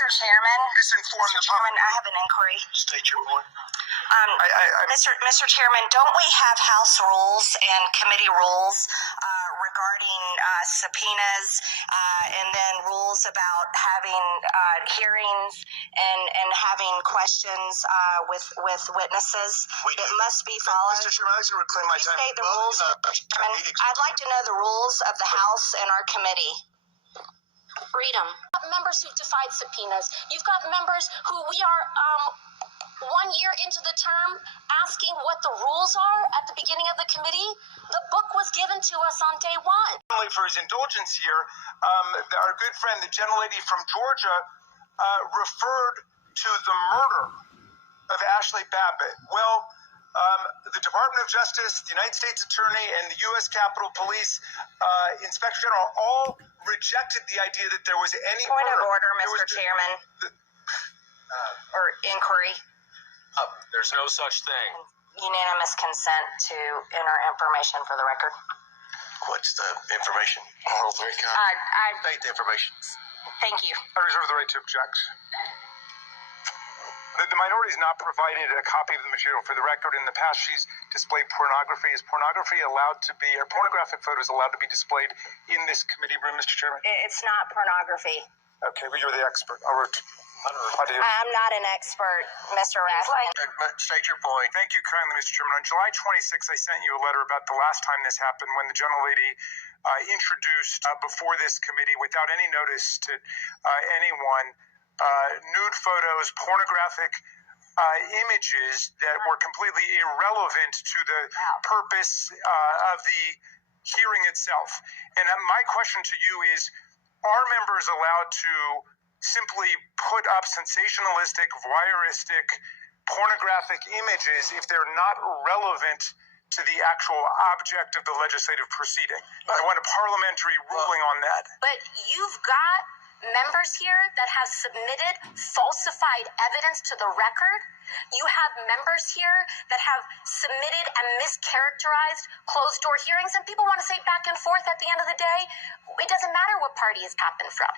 Mr. Chairman. Misinform the Chairman, public. I have an inquiry. State your point. Mr. Chairman, don't we have House rules and committee rules regarding subpoenas and then rules about having hearings and having questions with witnesses? It must be followed. Mr. Chairman, I'm going to reclaim my time. State the rules. I'd like to know the rules of the House and our committee. Read them. Members who've defied subpoenas. You've got members who we are 1 year into the term asking what the rules are at the beginning of the committee. The book was given to us on day one. For his indulgence here, our good friend, the gentlelady from Georgia, referred to the murder of Ashley Babbitt. Well, the Department of Justice, the United States Attorney, and the U.S. Capitol Police Inspector General all rejected the idea that there was any Point murder. of order, Mr. Chairman. Or inquiry. There's no such thing. Unanimous consent to enter information for the record. What's the information? Oral record. State the information. Thank you. I reserve the right to object. The minority has not provided a copy of the material for the record. In the past, she's displayed pornography. Is pornography allowed to be, or pornographic photos allowed to be displayed in this committee room, Mr. Chairman? It's not pornography. Okay, well, you're the expert. I'm not an expert, Mr. Raskin. State your point. Thank you kindly, Mr. Chairman. On July 26th, I sent you a letter about the last time this happened when the gentlelady introduced before this committee without any notice to anyone nude photos, pornographic images that were completely irrelevant to the purpose of the hearing itself. And my question to you is, are members allowed to simply put up sensationalistic, voyeuristic, pornographic images if they're not relevant to the actual object of the legislative proceeding? I want a parliamentary ruling on that. But you've got members here that have submitted falsified evidence to the record. You have members here that have submitted and mischaracterized closed-door hearings, and people want to say back and forth at the end of the day. It doesn't matter what party it's happened from.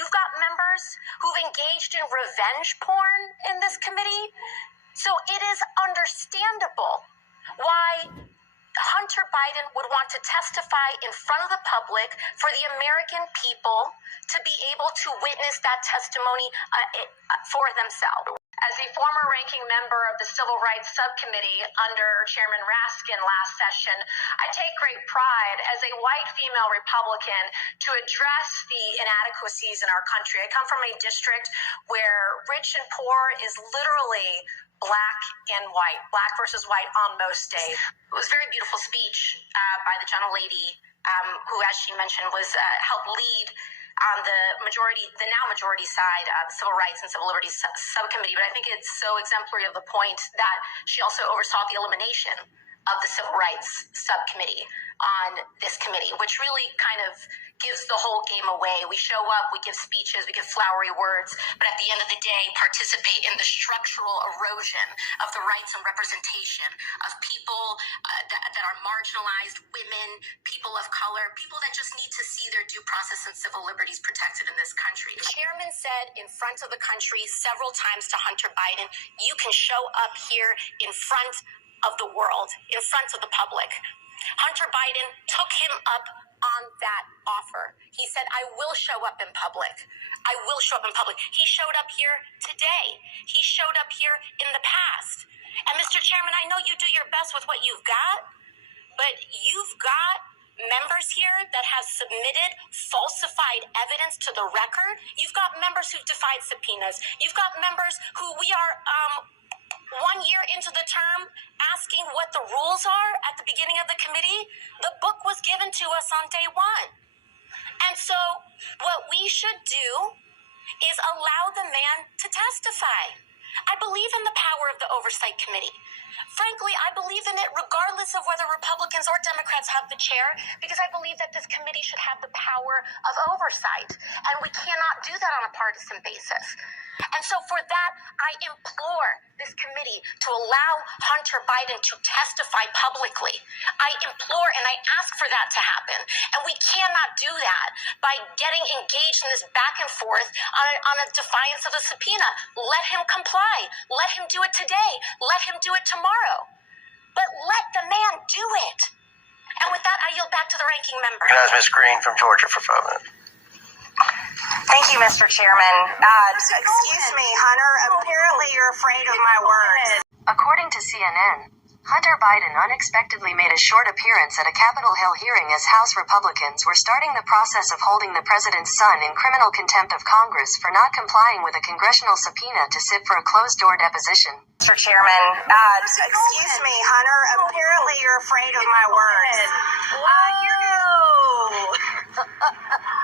You've got members who've engaged in revenge porn in this committee. So it is understandable why Hunter Biden would want to testify in front of the public for the American people to be able to witness that testimony for themselves. As a former ranking member of the Civil Rights Subcommittee under Chairman Raskin last session, I take great pride as a white female Republican to address the inadequacies in our country. I come from a district where rich and poor is literally black and white, black versus white on most days. It was a very beautiful speech by the gentlelady who, as she mentioned, was helped lead on the now majority side, the Civil Rights and Civil Liberties Subcommittee. But I think it's so exemplary of the point that she also oversaw the elimination of the Civil Rights Subcommittee on this committee, which really kind of gives the whole game away. We show up, we give speeches, we give flowery words, but at the end of the day, participate in the structural erosion of the rights and representation of people that are marginalized, women, people of color, people that just need to see their due process and civil liberties protected in this country. The chairman said in front of the country several times to Hunter Biden, you can show up here in front of the world, in front of the public. Hunter Biden took him up on that offer. He said, I will show up in public. I will show up in public. He showed up here today. He showed up here in the past. And Mr. Chairman, I know you do your best with what you've got, but you've got members here that have submitted falsified evidence to the record. You've got members who've defied subpoenas. You've got members who we are 1 year into the term asking what the rules are at the beginning of the committee. The book was given to us on day one. And so what we should do is allow the man to testify. I believe in the power of the Oversight Committee. Frankly, I believe in it regardless of whether Republicans or Democrats have the chair, because I believe that this committee should have the power of oversight. And we cannot do that on a partisan basis. And so for that, I implore this committee to allow Hunter Biden to testify publicly. I implore and I ask for that to happen. And we cannot do that by getting engaged in this back and forth on a defiance of a subpoena. Let him comply. Let him do it today. Let him do it tomorrow. But let the man do it. And with that, I yield back to the ranking member. Recognize Ms. Green from Georgia for 5 minutes. Thank you, Mr. Chairman. Excuse me, Hunter. Apparently you're afraid of my words. According to CNN, Hunter Biden unexpectedly made a short appearance at a Capitol Hill hearing as House Republicans were starting the process of holding the president's son in criminal contempt of Congress for not complying with a congressional subpoena to sit for a closed-door deposition. Mr. Chairman, excuse me, Hunter. Apparently you're afraid of my words.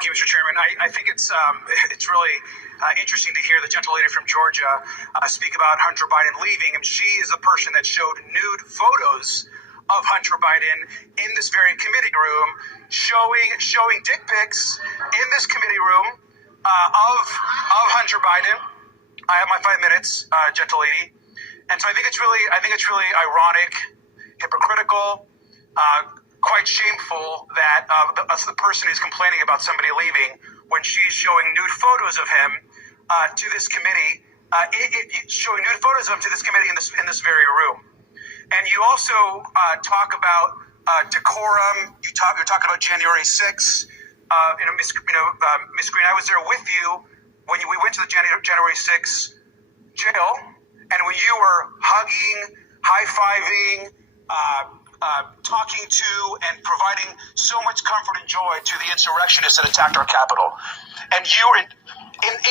Thank you, Mr. Chairman. I think it's really interesting to hear the gentle lady from Georgia speak about Hunter Biden leaving. And she is the person that showed nude photos of Hunter Biden in this very committee room, showing dick pics in this committee room of Hunter Biden. I have my 5 minutes, gentle lady. And so I think it's really ironic, hypocritical, quite shameful that the person who's complaining about somebody leaving when she's showing nude photos of him to this committee, showing nude photos of him to this committee in this very room. And you also talk about decorum. You're talking about January 6th. Miss Green, I was there with you when we went to the January 6th jail, and when you were hugging, high-fiving, talking to and providing so much comfort and joy to the insurrectionists that attacked our Capitol. And you were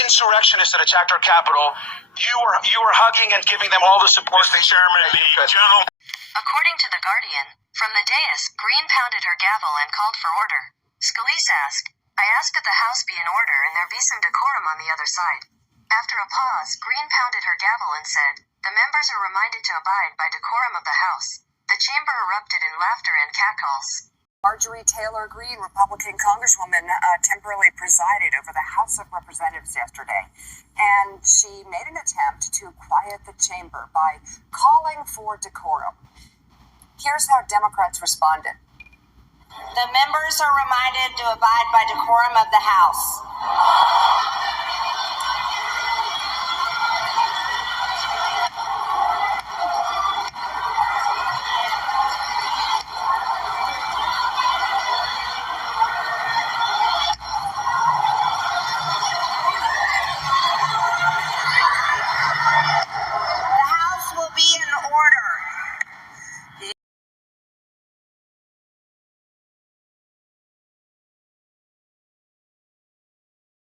insurrectionists that attacked our Capitol. You were hugging and giving them all the support. Mr. Chairman, the gentleman. According to The Guardian, from the dais, Green pounded her gavel and called for order. Scalise asked, "I ask that the House be in order and there be some decorum on the other side." After a pause, Green pounded her gavel and said, "The members are reminded to abide by decorum of the House." The chamber erupted in laughter and catcalls. Marjorie Taylor Greene, Republican Congresswoman, temporarily presided over the House of Representatives yesterday. And she made an attempt to quiet the chamber by calling for decorum. Here's how Democrats responded. The members are reminded to abide by decorum of the House.